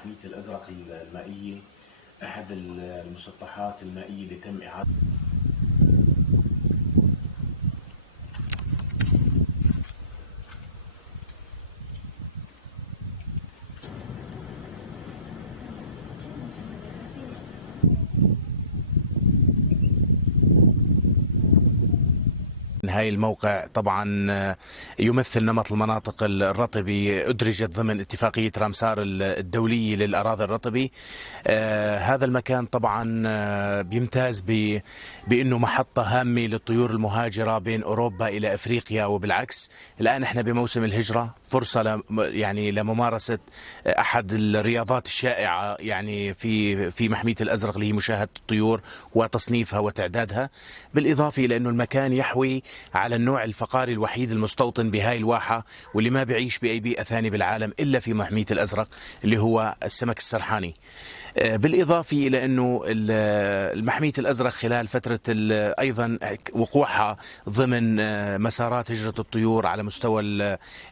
محمية الأزرق المائية أحد المسطحات المائية اللي تم إعادة هاي الموقع طبعا يمثل نمط المناطق الرطبة، أدرجت ضمن اتفاقية رامسار الدولية للأراضي الرطبة. هذا المكان طبعا بيمتاز بأنه محطة هامة للطيور المهاجرة بين أوروبا إلى أفريقيا وبالعكس. الآن احنا بموسم الهجرة، فرصة يعني لممارسة أحد الرياضات الشائعة يعني في محمية الأزرق، اللي هي مشاهدة الطيور وتصنيفها وتعدادها، بالإضافة إلى أنه المكان يحوي على النوع الفقاري الوحيد المستوطن بهاي الواحة، واللي ما بيعيش بأي بيئة ثانية بالعالم إلا في محمية الأزرق، اللي هو السمك السرحاني. بالإضافة إلى أنه المحمية الأزرق خلال فترة أيضا وقوعها ضمن مسارات هجرة الطيور على مستوى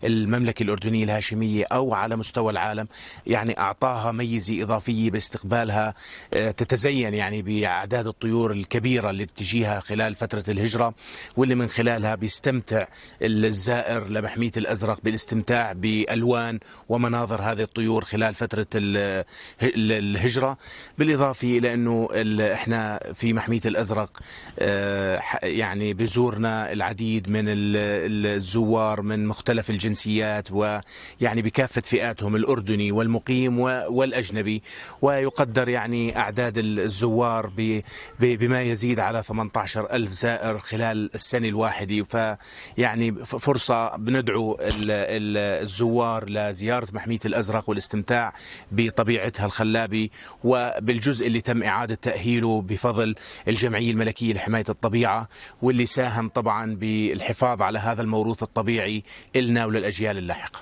المملكة الأردنية الهاشمية أو على مستوى العالم، يعني أعطاها ميزة إضافية باستقبالها تتزين يعني بأعداد الطيور الكبيرة اللي بتجيها خلال فترة الهجرة، واللي من خلالها بيستمتع الزائر لمحمية الأزرق بالاستمتاع بألوان ومناظر هذه الطيور خلال فترة الهجرة. بالإضافة إلى أنه إحنا في محمية الأزرق يعني بزورنا العديد من الزوار من مختلف الجنسيات، ويعني بكافة فئاتهم، الأردني والمقيم والأجنبي، ويقدر يعني أعداد الزوار بما يزيد على 18 ألف زائر خلال السنة الواحدة. فيعني فرصة بندعو الزوار لزيارة محمية الأزرق والاستمتاع بطبيعتها الخلابة، وبالجزء اللي تم إعادة تأهيله بفضل الجمعية الملكية لحماية الطبيعة، واللي ساهم طبعا بالحفاظ على هذا الموروث الطبيعي إلنا وللأجيال اللاحقة.